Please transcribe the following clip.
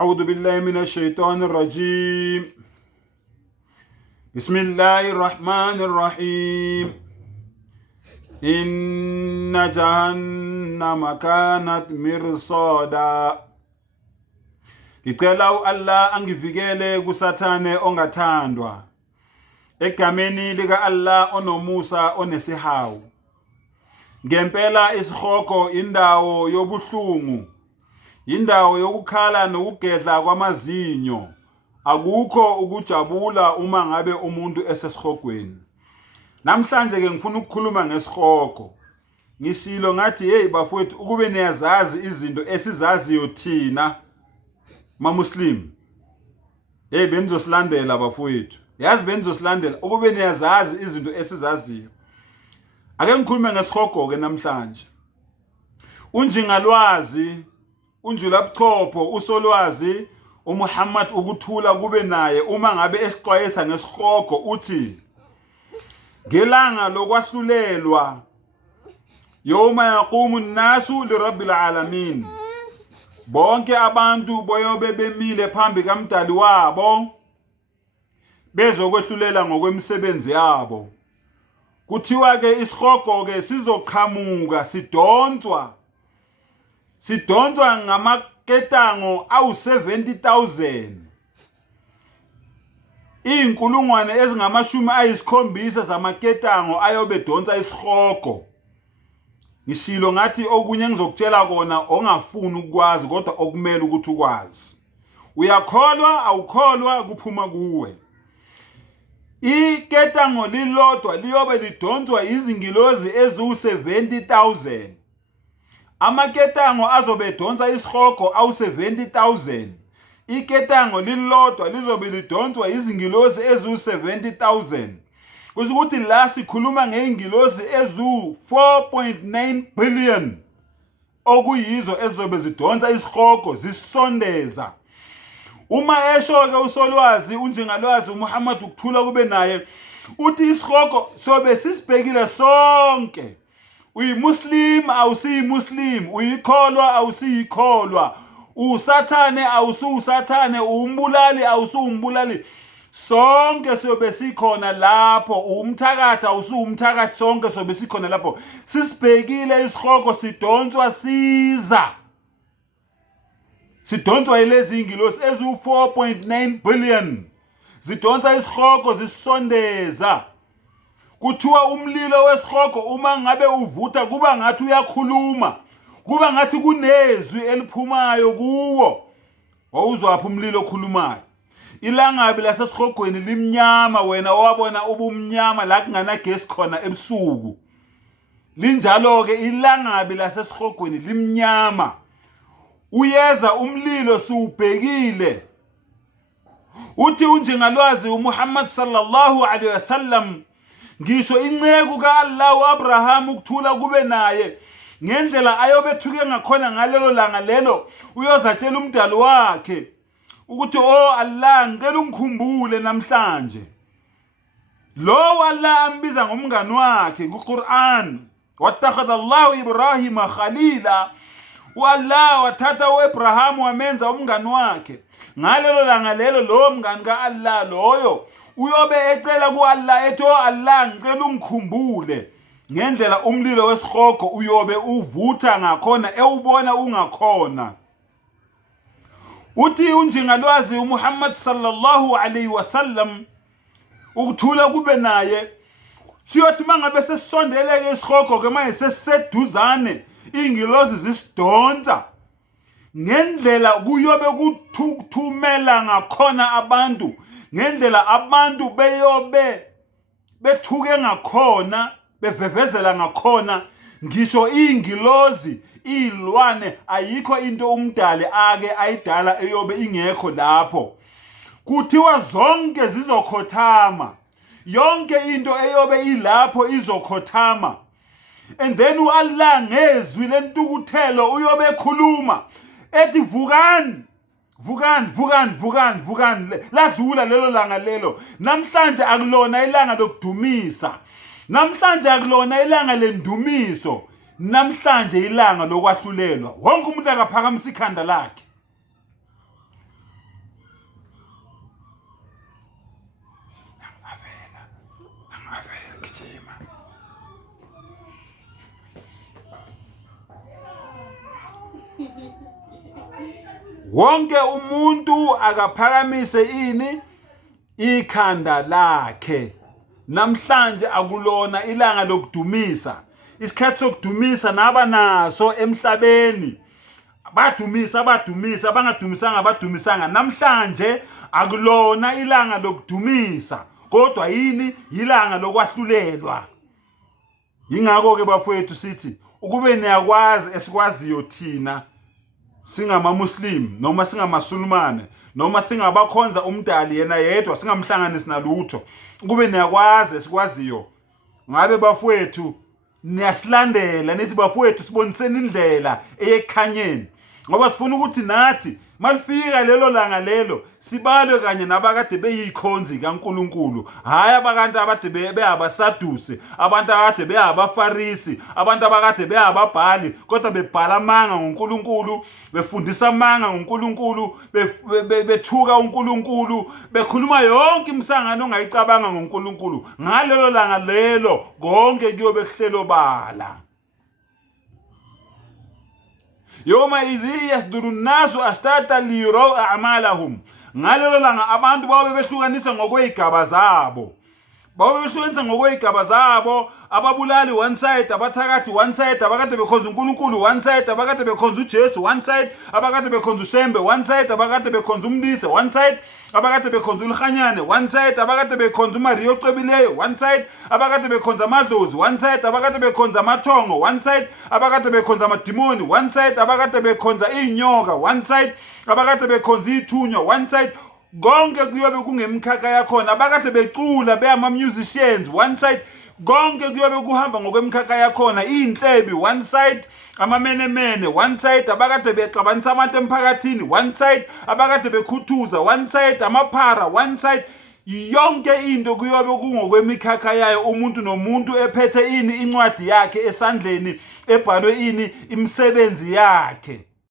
أعوذ بالله من الشيطان الرجيم. بسم الله الرحمن الرحيم. إن جهنم كانت مرصادا. Ngicela Allah angivikele kusathane ongathandwa. Egameni lika Allah onomusa onesihawu. Ngempela isikhoko indawo yobuhlungu. Indawo yokukhala nokugedla kwamazinyo. Akukho ukujabula uma ngabe umuntu esesikhogweni. Namhlanje ke ngifuna ukukhuluma ngesikhoko. Ngisilo ngathi hey bafowethu ukube niyazazi izinto esizaziyo thina maMuslim. Hey benizosilandela bafowethu. Yazi benizosilandela ukube niyazazi izinto esizaziyo. Ake ngikhulume ngesikhoko ke namhlanje. Unjingalwazi unjulabuchopho usolwazi uMuhammad ukuthula kube naye uma ngabe esixwayisa ngesikhoko uthi ngelanga lokwahlulelwa yawma yaqumu an-nasu lirabbil alamin bonke abantu boyobe bemile phambi kaMdali wabo bezokwehlulela ngokwemisebenzi yabo. Kuthiwa ke isikhoko ke sizoqhamuka sidonswa ngamaketango awu-70,000. Inkulungwane ezingama-70 zamaketango ayobe donsa isikhoko. Ngisilo ngathi okunye engizokutshela kona ongafuni ukwazi kodwa okumele ukuthi ukwazi. Uyakholwa awukholwa kuphuma kuwe. Iketango lilodwa liyobe lidonswa izingilozi eziwu-70,000. Amaketango azobe donsa isikhoko awu-70,000. Iketango lilodwa lizobe lidonswa izingilozi eziwu-70,000. Kushukuthi la sikhuluma ngeingilozi eziwu-4.9 billion okuyizo ezizobe zidonsa isikhoko zisondeza. Uma esho-ke usolwazi unjingalwazi uMuhammad ukuthula kube naye uthi isikhoko sobe sisibhekile sonke. Uyimuslim awusiyimuslim, uyikholwa awusiyikholwa, usathane awususathane, umbulali awusumbulali, sonke sobe sikhona lapho. Umthakathi awusuumthakathi, sonke sobe sikhona lapho. Sisibhekile isikhoko sidonswa sidonswa yilezi ingilosi eziwu-4.9 billion. Zidonsa isikhoko zisondeza. Kuthiwa umlilo wesikhoko uma ngabe uvutha kuba ngathi uyakhuluma, kuba ngathi kunezwi eliphumayo kuwo. Wawuzwaphi umlilo okhulumayo? Ilangabi lasesikhogweni limnyama, wena owabona ubumnyama la kunganagesi khona ebusuku. Linjalo ke ilangabi lasesikhogweni limnyama. Uyeza umlilo siubhekile. Uthi unjingalwazi uMuhammad sallallahu alaihi wasallam ngisho inceku kaAllah uAbraham ukuthula kube naye ngendlela ayobethuke ngakhona ngalelo langa lelo uyozatshela umdali wakhe ukuthi Allah ngicela ungikhumbule namhlanje. Lo Allah ambiza ngomngani wakhe kuQuran, wattakhadha Allahu Ibrahima khalila. Allah wathatha uAbraham wamenza umngani wakhe. Ngalelo langa lelo lo mngani kaAllah loyo uyobe ecela kuAllah ethi Allah ngicela ungikhumbule ngendlela umlilo wesikhoko uyobe uvutha ngakhona ewubona ungakhona. Uthi unjingalwazi uMuhammad sallallahu alaihi wasallam ukuthula kube naye siyothi mangabe sesisondeleke isikhoko ke manje sesiseduzane ingilozi zisidonsa ngendlela kuyobe kuthumela ngakhona abantu, ngendlela abantu beyobe bethuke ngakhona, bevevezela ngakhona. Ngisho ingilozi ilwane ayikho into umdali ake ayidala eyobe ingekho lapho. Kuthiwa zonke zizokhothama, yonke into eyobe ilapho izokhothama. And then uAllah ngezwi lentukuthelo uyobe ekhuluma ethi vukani ladlula lelo langa lelo. Namhlanje akulona ilanga lokudumisa, namhlanje akulona ilanga lendumiso, namhlanje ilanga lokwahlulelwa. Wonke umuntu akaphakamisa ikhanda lakhe. wonke umuntu akaphakamise ini ikhanda lakhe. Namhlanje akulona ilanga lokudumisa. Isikhathi sokudumisa naba naso emhlabeni. Badumisa bangadumisanga badumisanga. Namhlanje akulona ilanga lokudumisa, kodwa yini ilanga lokwahlulelwa. Ingakho ke bafowethu sithi ukube niyakwazi esikwaziyo thina singama-Muslim noma singamaSulumane noma singabakhonza umdali yena yedwa singamhlanganisi nalutho, ukube niyakwazi esikwaziyo, ngabe bafowethu niyasilandela nithi bafowethu siboniseni indlela eyekhanyeni, ngoba sifuna ukuthi nathi malifika lelo langa lelo sibalwe kanye nabakade beyikhonzi kaNkulunkulu, hayi abantu abade beabasaduse, abantu abade beabafarisi, abantu abakade beababhali, kodwa bebhala amanga ngoNkulunkulu, befundisa amanga ngoNkulunkulu, bethuka uNkulunkulu, bekhuluma yonke imsangano ongayicabanga ngoNkulunkulu. Ngalelo langa lelo konke kuyobe kuhlelo bala. Yoma idhi yasduru nasu astata liyuraw a'malahum. Ngalelo langa abantu babe behlukanisa ngokwezigaba zabo. Babe behlukanisa ngokwezigaba zabo, ababulali one side, abathakathi one side, abakade bekhonza uNkulunkulu one side, abakade bekhonza uJesu one side, abakade bekhonza uSembe one side, abakade bekhonza uMlise one side, abakade bekhonza uLhanyane one side, abakade bekhonza uMariya ocebileyo one side, abakade bekhonza amadlozi one side, abakade bekhonza amathongo one side, abakade bekhonza amadimoni one side, abakade bekhonza inyoka one side, abakade bekhonza ithunywa one side. Konke kuyobe kungemkhakha yakhona, abakade becula beama-musicians one side, konke kuyobe kuhamba ngokwemkhakha yakhona, inhlebi one side, amamenemene one side, abakade bexabanisa abantu emphakathini one side, abakade bekhuthuza one side, amaphara one side. Yonke into kuyobe kungokwemikhakha yayo, umuntu nomuntu ephethe ini incwadi yakhe esandleni ebhalwe ini imisebenzi yakhe.